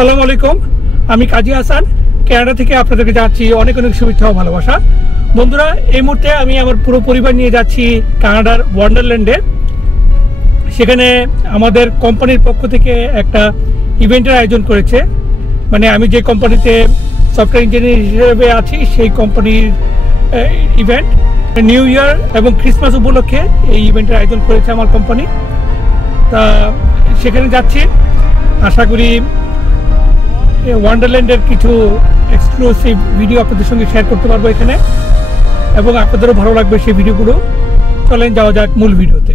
আসসালামু আলাইকুম, আমি কাজী হাসান কানাডা থেকে আপনাদেরকে যাচ্ছি অনেক অনেক শুভেচ্ছা ও ভালোবাসা। বন্ধুরা, এই মুহূর্তে আমি আমার পুরো পরিবার নিয়ে যাচ্ছি কানাডার ওয়ান্ডারল্যান্ডে। সেখানে আমাদের কোম্পানির পক্ষ থেকে একটা ইভেন্টের আয়োজন করেছে। মানে আমি যে কোম্পানিতে সফটওয়্যার ইঞ্জিনিয়ার হিসেবে আছি সেই কোম্পানির ইভেন্ট নিউ ইয়ার এবং ক্রিসমাস উপলক্ষে এই ইভেন্টের আয়োজন করেছে আমার কোম্পানি। তা সেখানে যাচ্ছি, আশা করি ওয়ান্ডারল্যান্ডের কিছু এক্সক্লুসিভ ভিডিও আপনাদের সঙ্গে শেয়ার করতে পারবো এখানে, এবং আপনাদেরও ভালো লাগবে সেই ভিডিওগুলো। চলেন যাওয়া যাক মূল ভিডিওতে।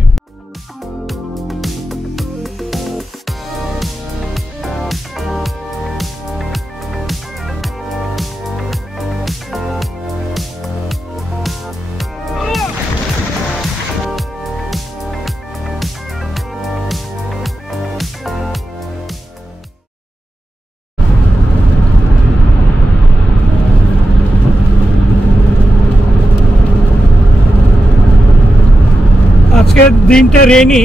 আজকের দিনটা রেনি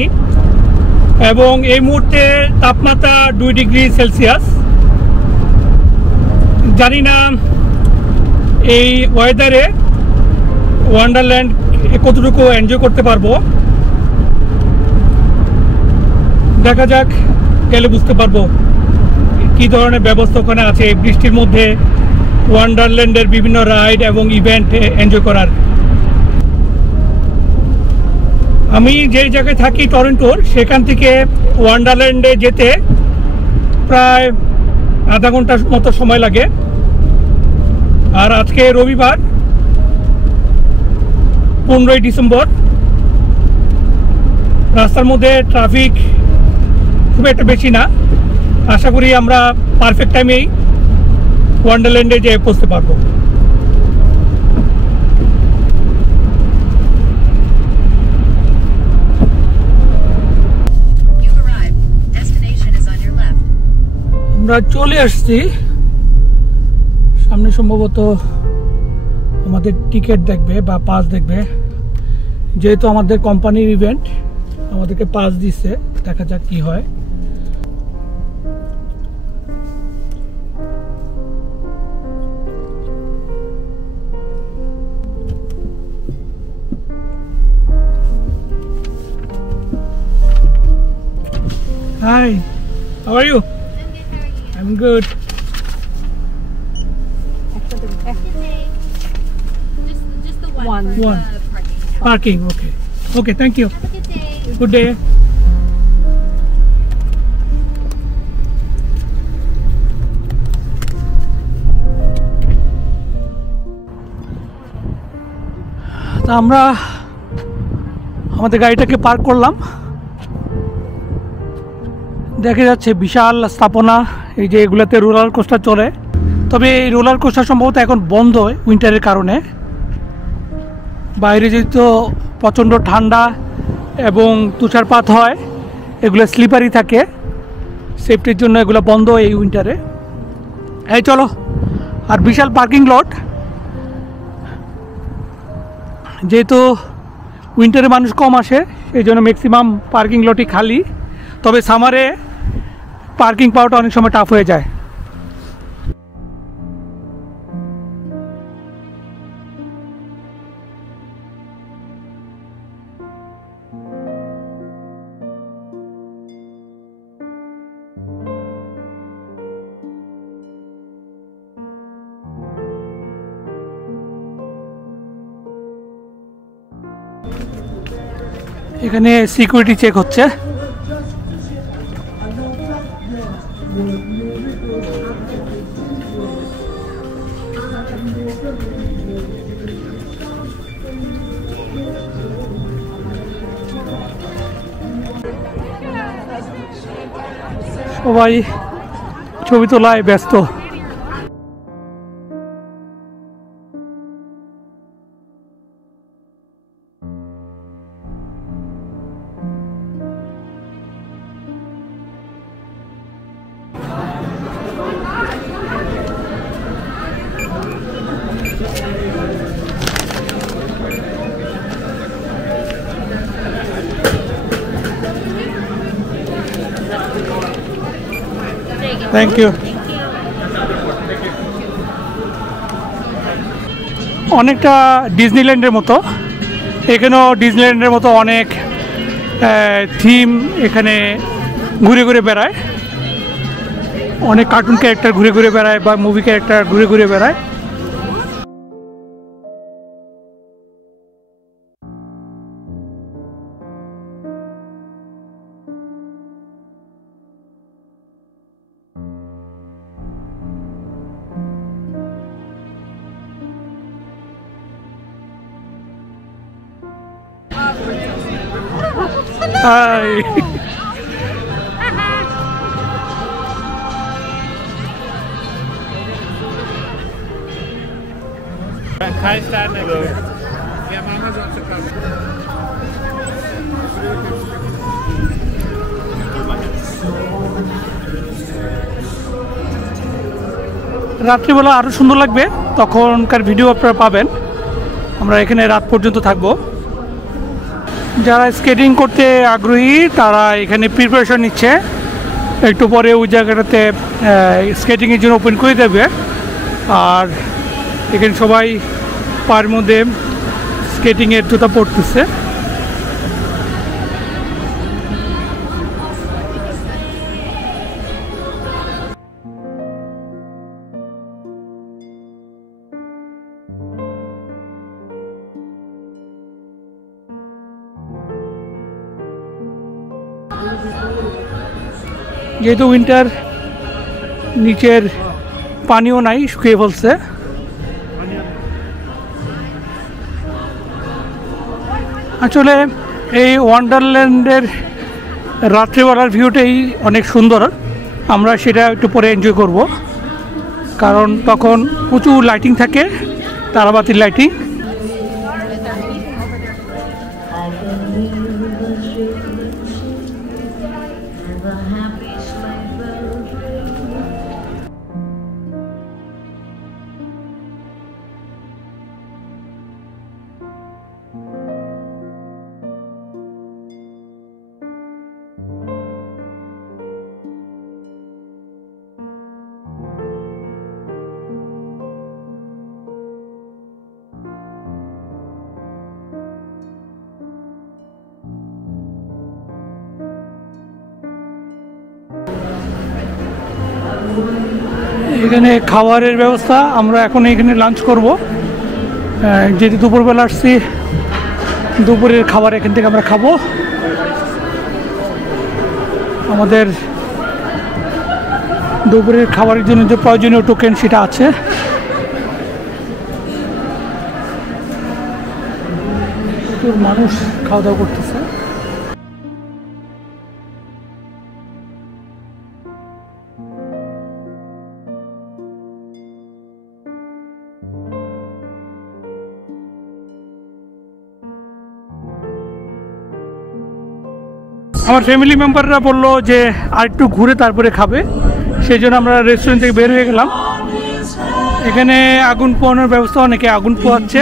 এবং এই মুহূর্তে তাপমাত্রা 2 ডিগ্রি সেলসিয়াস। জানি না এই ওয়েদারে ওয়ান্ডারল্যান্ড কতটুকু এনজয় করতে পারবো, দেখা যাক, গেলে বুঝতে পারবো কি ধরনের ব্যবস্থা ওখানে আছে বৃষ্টির মধ্যে ওয়ান্ডারল্যান্ডের বিভিন্ন রাইড এবং ইভেন্ট এনজয় করার। আমি যেই জায়গায় থাকি টরন্টোর, সেখান থেকে ওয়ান্ডারল্যান্ডে যেতে প্রায় আধা ঘন্টার মতো সময় লাগে। আর আজকে রবিবার 15ই ডিসেম্বর। রাস্তার মধ্যে ট্রাফিক খুব একটা বেশি না। আশা করি আমরা পারফেক্ট টাইমেই ওয়ান্ডারল্যান্ডে যেয়ে পৌঁছতে পারবো। আমরা চলে আসছি, সামনে সম্ভবত আমাদের টিকিট দেখবে বা পাস দেখবে। যেহেতু আমাদের কোম্পানির ইভেন্ট, আমাদেরকে পাস দিচ্ছে, দেখা যাক কি হয়। Hi, how are you? I'm good. Just the one. One. Parking. Parking, okay. Okay, thank you. Have a good day. Good day. তা আমরা আমাদের গাড়িটাকে পার্ক করলাম। দেখা যাচ্ছে বিশাল স্থাপনা, এই যে এগুলাতে রোলার কোস্টার চলে। তবে এই রোলার কোস্টার সম্ভবত এখন বন্ধ উইন্টারের কারণে। বাইরে যেহেতু প্রচণ্ড ঠান্ডা এবং তুষারপাত হয়, এগুলো স্লিপারি থাকে, সেফটির জন্য এগুলো বন্ধ এই উইন্টারে। এই চলো, আর বিশাল পার্কিং লট। যেহেতু উইন্টারে মানুষ কম আসে, এই জন্য ম্যাক্সিমাম পার্কিং লটই খালি। তবে সামারে পার্কিং পাওয়াটা অনেক সময় টাফ হয়ে যায়। এখানে সিকিউরিটি চেক হচ্ছে। সবাই ছবি তোলায় ব্যস্ত। There you go. Thank you. অনেকটা ডিজনিল্যান্ডের মতো, এখানেও ডিজনিল্যান্ডের মতো অনেক থিম এখানে ঘুরে ঘুরে বেড়ায়, অনেক কার্টুন ক্যারেক্টার ঘুরে ঘুরে বেড়ায় বা মুভি ক্যারেক্টার ঘুরে ঘুরে বেড়ায়। Hi, Kein Stein mehr. Ja, Mama soll zu kommen. রাত্রিবেলা আরও সুন্দর লাগবে, তখনকার ভিডিও আপনারা পাবেন। আমরা এখানে রাত পর্যন্ত থাকব। যারা স্কেটিং করতে আগ্রহী তারা এখানে প্রিপারেশন নিচ্ছে, একটু পরে ওই জায়গাটাতে স্কেটিংয়ের জন্য ওপেন করে দেবে। আর এখানে সবাই পায়ের মধ্যে স্কেটিংয়ের জুতা পরতেছে। যেহেতু উইন্টার, নিচের পানিও নাই, শুকিয়ে ফেলছে। আসলে এই ওয়ান্ডারল্যান্ডের রাত্রিবেলার ভিউটাই অনেক সুন্দর, আমরা সেটা একটু পরে এনজয় করব, কারণ তখন প্রচুর লাইটিং থাকে, তারাবাতির লাইটিং। এখানে খাবারের ব্যবস্থা, আমরা এখন এখানে লাঞ্চ করব। যেহেতু দুপুরবেলা আসছি, দুপুরের খাবার এখান থেকে আমরা খাবো। আমাদের দুপুরের খাবারের জন্য যে প্রয়োজনীয় টোকেন সেটা আছে। প্রচুর মানুষ খাওয়া দাওয়া করতেছে। আমার ফ্যামিলি মেম্বাররা বললো যে আর একটু ঘুরে তারপরে খাবে, সেই জন্য আমরা রেস্টুরেন্ট থেকে বের হয়ে গেলাম। এখানে আগুন পোহানোর ব্যবস্থা, অনেকে আগুন পোহাচ্ছে।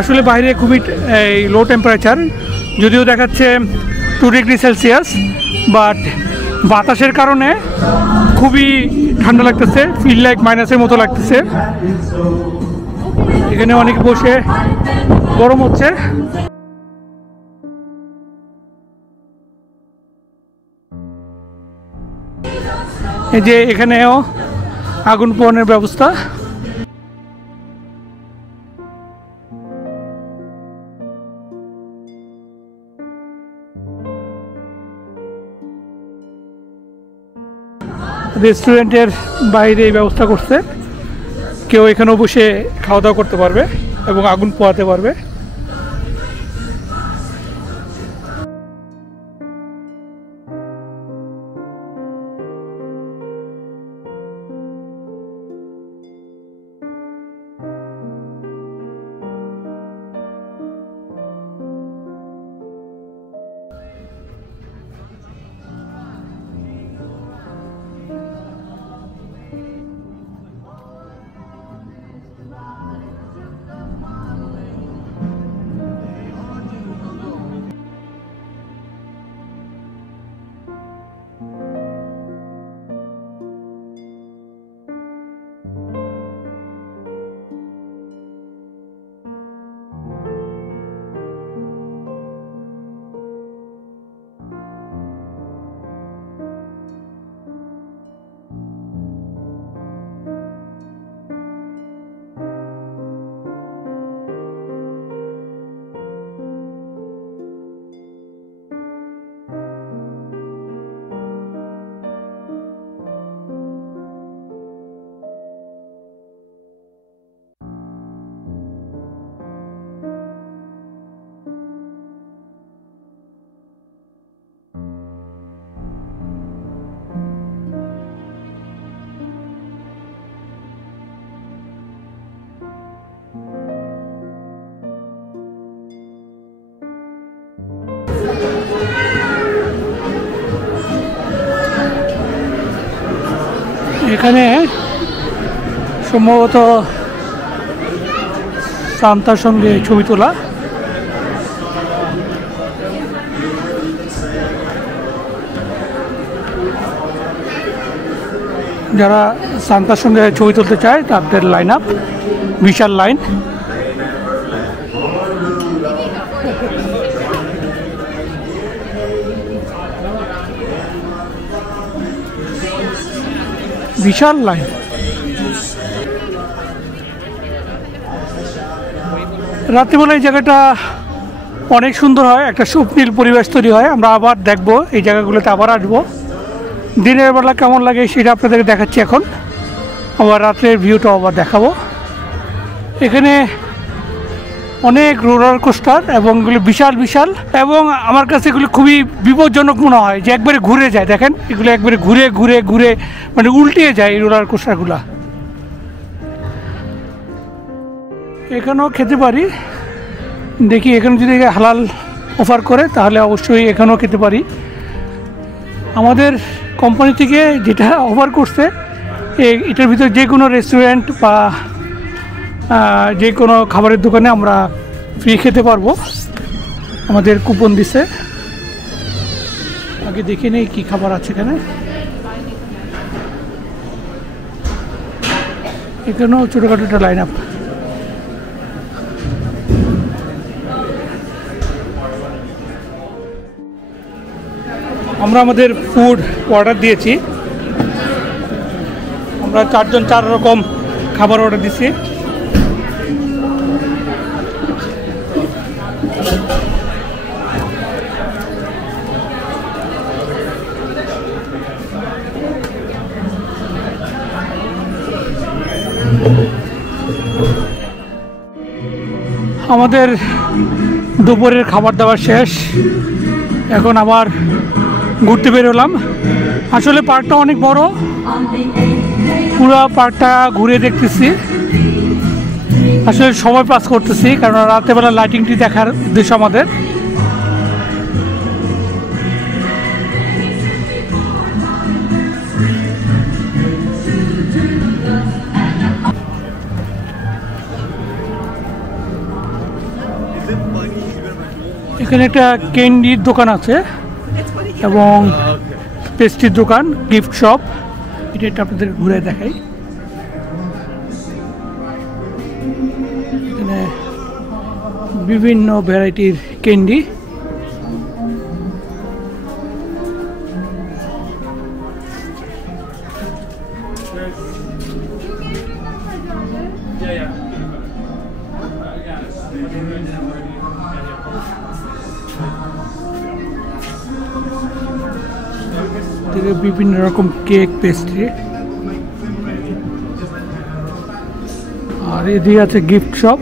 আসলে বাইরে খুবই লো টেম্পারেচার, যদিও দেখাচ্ছে 2 ডিগ্রি সেলসিয়াস, বাট বাতাসের কারণে খুবই ঠান্ডা লাগতেছে, ফিল লাইক মাইনাসের মতো লাগতেছে। এখানে অনেকে বসে গরম হচ্ছে। এই যে এখানেও আগুন পোহানোর ব্যবস্থা। রেস্টুরেন্টের বাইরে এই ব্যবস্থা করছে, কেউ এখানেও বসে খাওয়া দাওয়া করতে পারবে এবং আগুন পোহাতে পারবে। এখানে সম্ভবত সান্তার সঙ্গে ছবি তোলা। যারা সান্তার সঙ্গে ছবি তুলতে চায় তাদের লাইন আপ, বিশাল লাইন। বিশাল লাইন। রাত্রিবেলা এই জায়গাটা অনেক সুন্দর হয়, একটা স্বপ্নিল পরিবেশ তৈরি হয়। আমরা আবার দেখব এই জায়গাগুলোতে, আবার আসবো। দিনের বেলা কেমন লাগে সেটা আপনাদেরকে দেখাচ্ছি এখন, আবার রাত্রের ভিউটা আবার দেখাবো। এখানে অনেক রোলার কোস্টার এবং এগুলো বিশাল বিশাল, এবং আমার কাছে এগুলো খুবই বিপজ্জনক মনে হয় যে একবারে ঘুরে যায়। দেখেন এগুলো একবারে ঘুরে ঘুরে ঘুরে মানে উল্টিয়ে যায় এই রোলার কোস্টারগুলা। এখানেও খেতে পারি, দেখি এখানে যদি হালাল অফার করে তাহলে অবশ্যই এখানেও খেতে পারি। আমাদের কোম্পানি থেকে যেটা অফার করছে এটার ভিতরে যে কোনো রেস্টুরেন্ট বা যে কোনো খাবারের দোকানে আমরা ফ্রি খেতে পারবো, আমাদের কুপন দিছে। আগে দেখে নেই কী খাবার আছে এখানে। এখানেও ছোটোখাটো একটা লাইন আপ। আমরা আমাদের ফুড অর্ডার দিয়েছি, আমরা 4 জন 4 রকম খাবার অর্ডার দিছি। আমাদের দুপুরের খাবার দাবার শেষ, এখন আবার ঘুরতে বেরোলাম। আসলে পার্কটা অনেক বড়, পুরো পার্কটা ঘুরে দেখতেছি। আসলে সময় পাস করতেছি কারণ রাতেরবেলা লাইটিংটি দেখার উদ্দেশ্য আমাদের। এখানে একটা ক্যান্ডির দোকান আছে এবং পেস্ট্রির দোকান, গিফট শপ। এটা আপনাদের ঘুরে দেখাই। এখানে বিভিন্ন ভ্যারাইটির ক্যান্ডি। বিভিন্ন রকম কেক, পেস্ট্রি, আর এদিকে আছে গিফট শপ।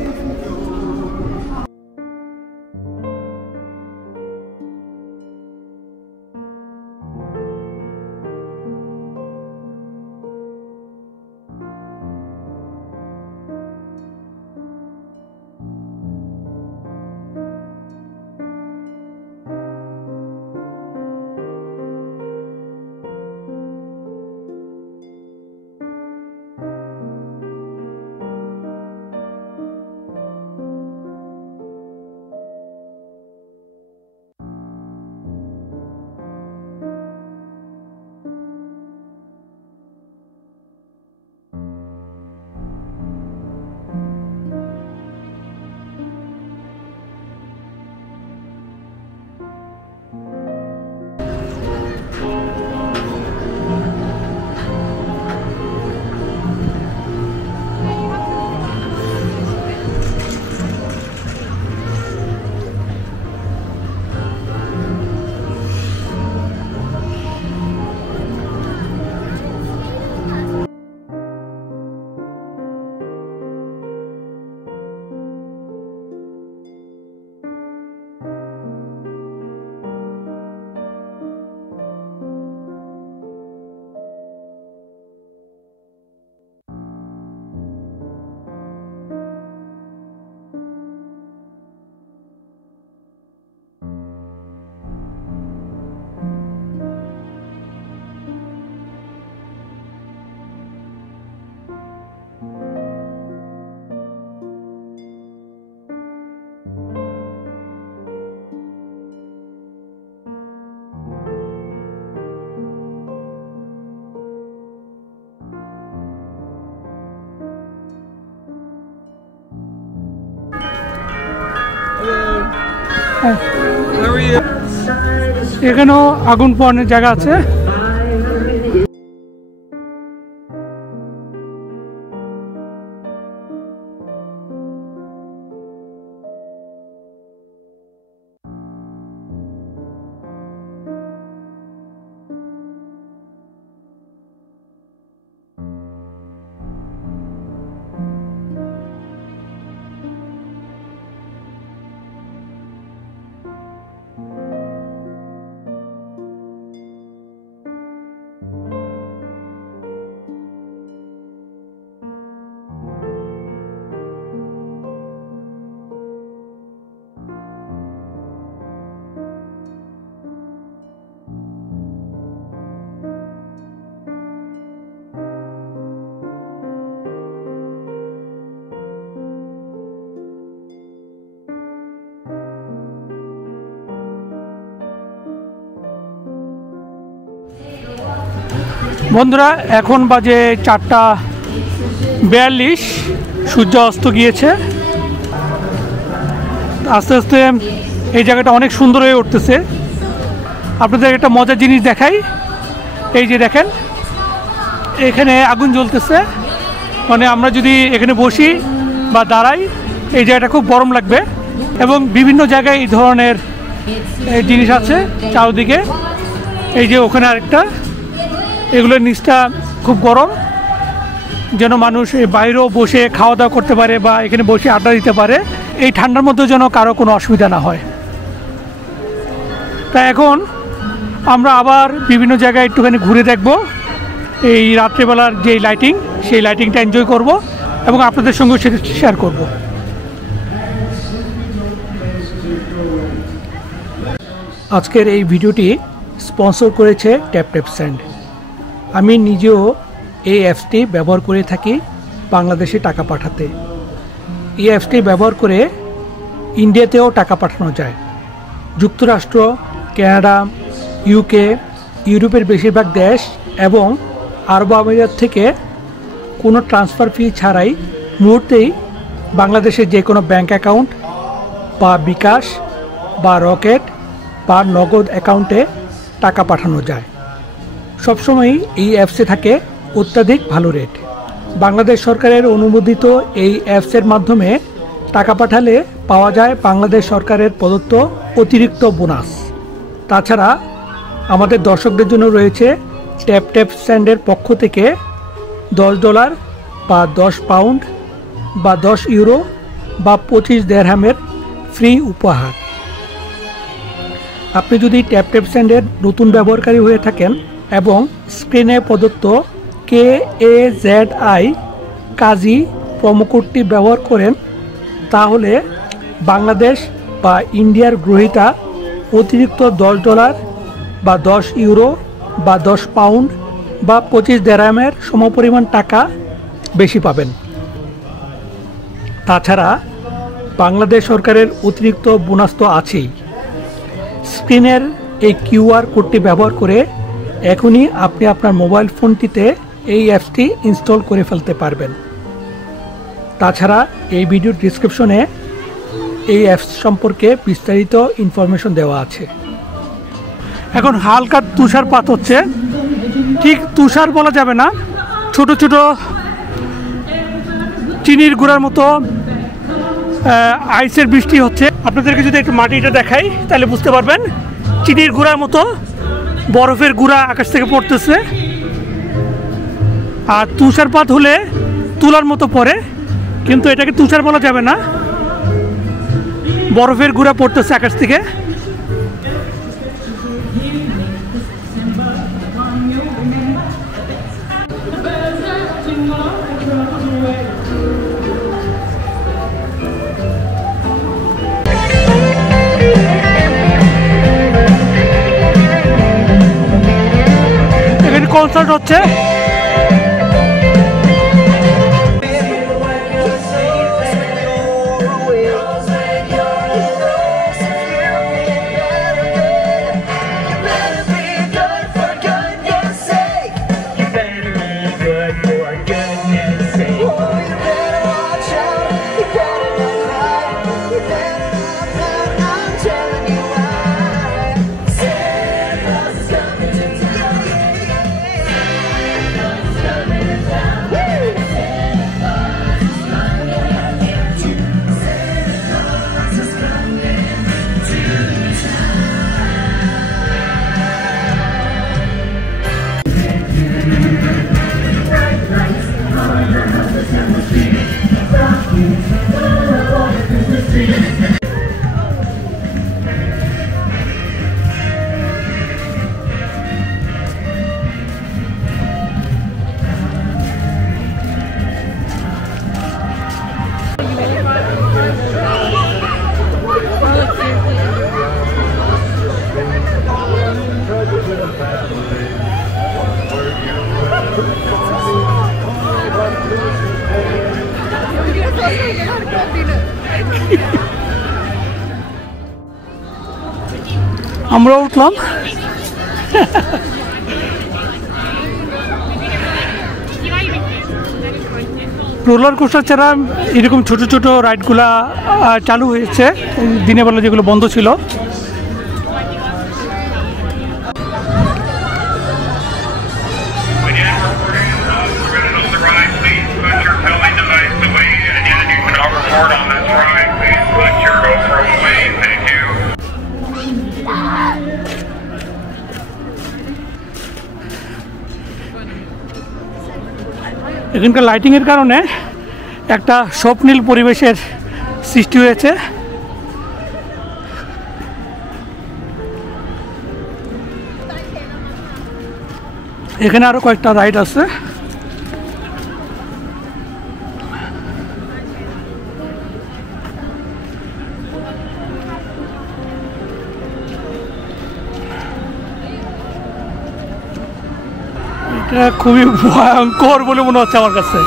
এখানেও আগুন পোহানোর জায়গা আছে। বন্ধুরা এখন বাজে 4:42, সূর্য অস্ত গিয়েছে। আস্তে আস্তে এই জায়গাটা অনেক সুন্দর হয়ে উঠতেছে। আপনাদের একটা মজার জিনিস দেখাই, এই যে দেখেন এখানে আগুন জ্বলতেছে, মানে আমরা যদি এখানে বসি বা দাঁড়াই এই জায়গাটা খুব গরম লাগবে। এবং বিভিন্ন জায়গায় এই ধরনের জিনিস আছে চারদিকে, এই যে ওখানে আরেকটা, এগুলোর নিচটা খুব গরম, যেন মানুষ বাইরেও বসে খাওয়া দাওয়া করতে পারে বা এখানে বসে আড্ডা দিতে পারে, এই ঠান্ডার মধ্যে যেন কারো কোনো অসুবিধা না হয়। তাই এখন আমরা আবার বিভিন্ন জায়গায় একটুখানি ঘুরে দেখব, এই রাত্রেবেলার যে লাইটিং, সেই লাইটিংটা এনজয় করব এবং আপনাদের সঙ্গে সেটা শেয়ার করব। আজকের এই ভিডিওটি স্পন্সর করেছে ট্যাপট্যাপসেন্ড। আমি নিজেও এই অ্যাপসটি ব্যবহার করে থাকি বাংলাদেশে টাকা পাঠাতে। এই অ্যাপসটি ব্যবহার করে ইন্ডিয়াতেও টাকা পাঠানো যায়। যুক্তরাষ্ট্র, কানাডা, ইউকে, ইউরোপের বেশিরভাগ দেশ এবং আরব আমিরাত থেকে কোনো ট্রান্সফার ফি ছাড়াই মুহূর্তেই বাংলাদেশের যে কোনো ব্যাঙ্ক অ্যাকাউন্ট বা বিকাশ বা রকেট বা নগদ অ্যাকাউন্টে টাকা পাঠানো যায়। সবসময়ই এই অ্যাপসে থাকে অত্যাধিক ভালো রেট। বাংলাদেশ সরকারের অনুমোদিত এই অ্যাপসের মাধ্যমে টাকা পাঠালে পাওয়া যায় বাংলাদেশ সরকারের প্রদত্ত অতিরিক্ত বোনাস। তাছাড়া আমাদের দর্শকদের জন্য রয়েছে ট্যাপট্যাপসেন্ডের পক্ষ থেকে $10 বা 10 পাউন্ড বা 10 ইউরো বা 25 দিরহামের ফ্রি উপহার। আপনি যদি ট্যাপট্যাপসেন্ডের নতুন ব্যবহারকারী হয়ে থাকেন এবং স্ক্রিনে প্রদত্ত KAZI কাজী প্রোমোকোডটি ব্যবহার করেন, তাহলে বাংলাদেশ বা ইন্ডিয়ার গ্রহীতা অতিরিক্ত $10 বা 10 ইউরো বা 10 পাউন্ড বা 25 দিরহামের সমপরিমাণ টাকা বেশি পাবেন। তাছাড়া বাংলাদেশ সরকারের অতিরিক্ত বোনাস তো আছেই। স্ক্রিনের এই QR কোডটি ব্যবহার করে এখনই আপনি আপনার মোবাইল ফোনটিতে এই অ্যাপসটি ইনস্টল করে ফেলতে পারবেন। তাছাড়া এই ভিডিওর ডেসক্রিপশনে এই অ্যাপস সম্পর্কে বিস্তারিত ইনফরমেশন দেওয়া আছে। এখন হালকা তুষারপাত হচ্ছে, ঠিক তুষার বলা যাবে না, ছোট ছোট চিনির গুঁড়ার মতো আইসের বৃষ্টি হচ্ছে। আপনাদেরকে যদি একটু মাটিটা দেখাই তাহলে বুঝতে পারবেন, চিনির গুঁড়ার মতো বরফের গুঁড়া আকাশ থেকে পড়তেছে। আর তুষারপাত হলে তুলার মতো পড়ে, কিন্তু এটাকে তুষার বলা যাবে না, বরফের গুঁড়া পড়তেছে আকাশ থেকে। এখানে কনসার্ট হচ্ছে। You better not cry, you better not cry, I'm telling you. আমরা উঠলাম। রোলার কোস্টার ছাড়া এরকম ছোট ছোট রাইডগুলা চালু হয়েছে দিনের বেলা, যেগুলো বন্ধ ছিল। এখানকার লাইটিংয়ের কারণে একটা স্বপ্নীল পরিবেশের সৃষ্টি হয়েছে। এখানে আরো কয়েকটা রাইড আছে। এটা খুবই ভয়ঙ্কর বলে মনে হচ্ছে আমার কাছে।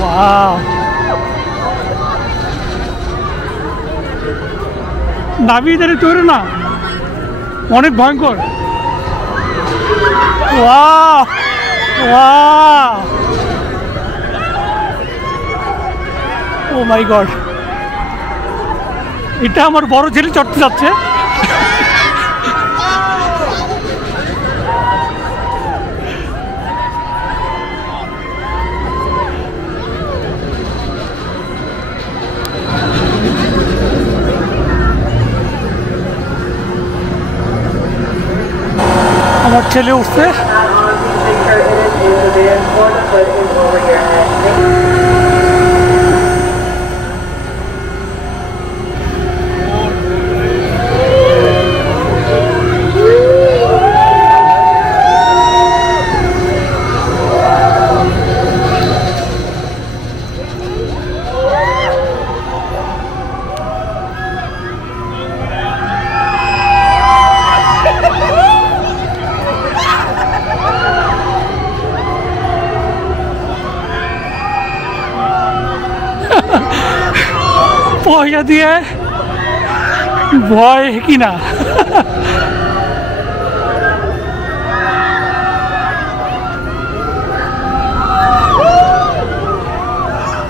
ওয়াও, নাভি ইধারে চড়ে না, অনেক ভয়ঙ্কর। ওয়াও ওয়াও, ও মাই গড, এটা আমার বড় ছেলে চড়তে যাচ্ছে। আমার ছেলে উঠছে। পয়সা দিয়ে ভয় কিনা।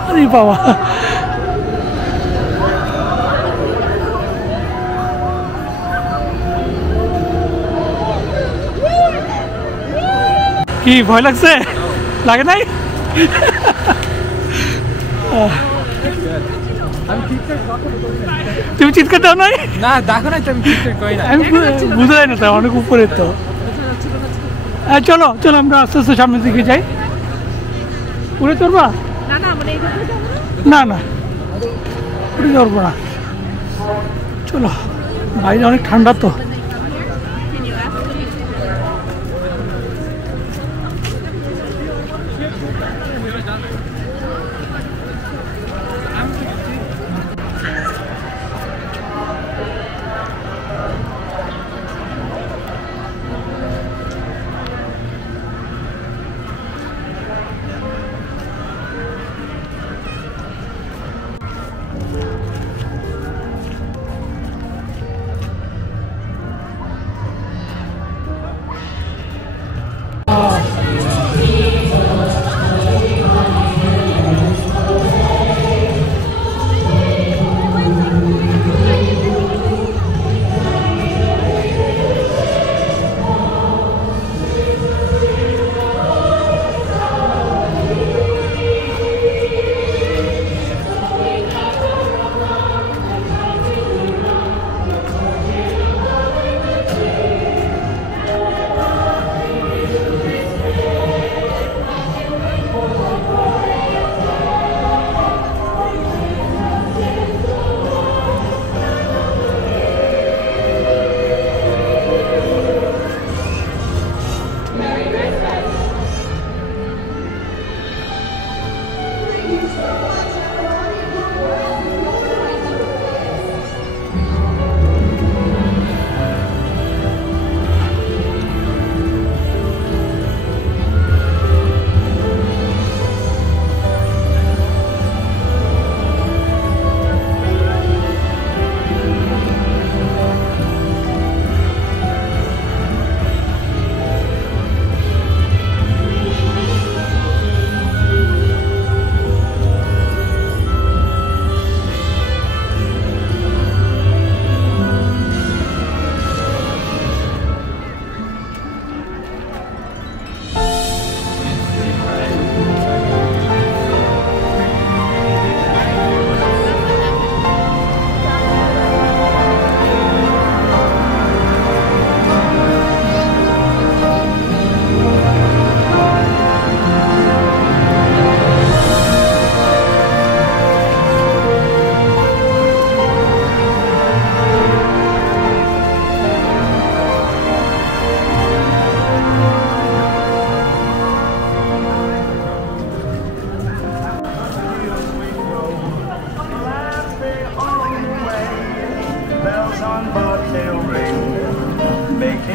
আরে বাবা, কি ভয় লাগছে? লাগে নাই? তুমি চিৎকার দাও নাই? না দেখো না, আমি চিৎকার করি না, আমি বুঝে যাই না, তো অনেক উপরে তো। চলো চলো, আমরা আস্তে আস্তে সামনের দিকে যাই। উড়ে চড়বা? না না, উড়ে চড়বো না। চলো, বাইরে অনেক ঠান্ডা তো।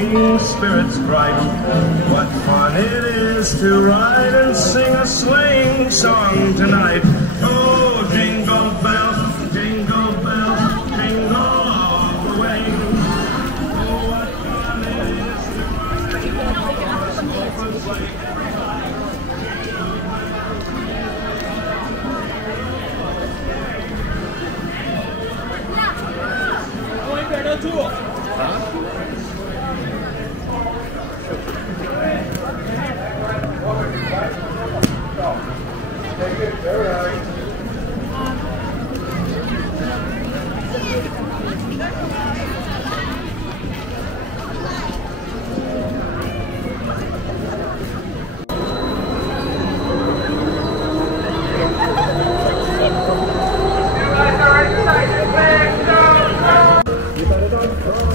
bring spirits bright. What fun it is to ride and sing a swing song tonight. Oh, jingle bell, jingle bell, jingle all the way. Oh, what fun it is to ride across open sleigh. You better not cry.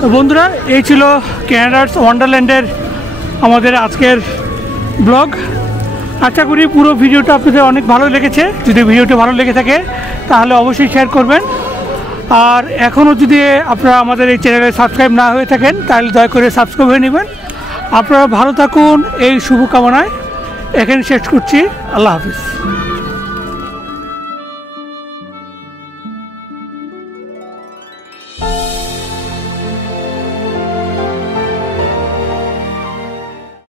তো বন্ধুরা, এই ছিল ক্যানাডার ওয়ান্ডারল্যান্ডের আমাদের আজকের ব্লগ। আশা করি পুরো ভিডিওটা আপনাদের অনেক ভালো লেগেছে। যদি ভিডিওটা ভালো লেগে থাকে তাহলে অবশ্যই শেয়ার করবেন। আর এখনও যদি আপনারা আমাদের এই চ্যানেলে সাবস্ক্রাইব না হয়ে থাকেন তাহলে দয়া করে সাবস্ক্রাইব হয়ে নেবেন। আপনারা ভালো থাকুন এই শুভকামনায় এখানে শেষ করছি। আল্লাহ হাফিজ।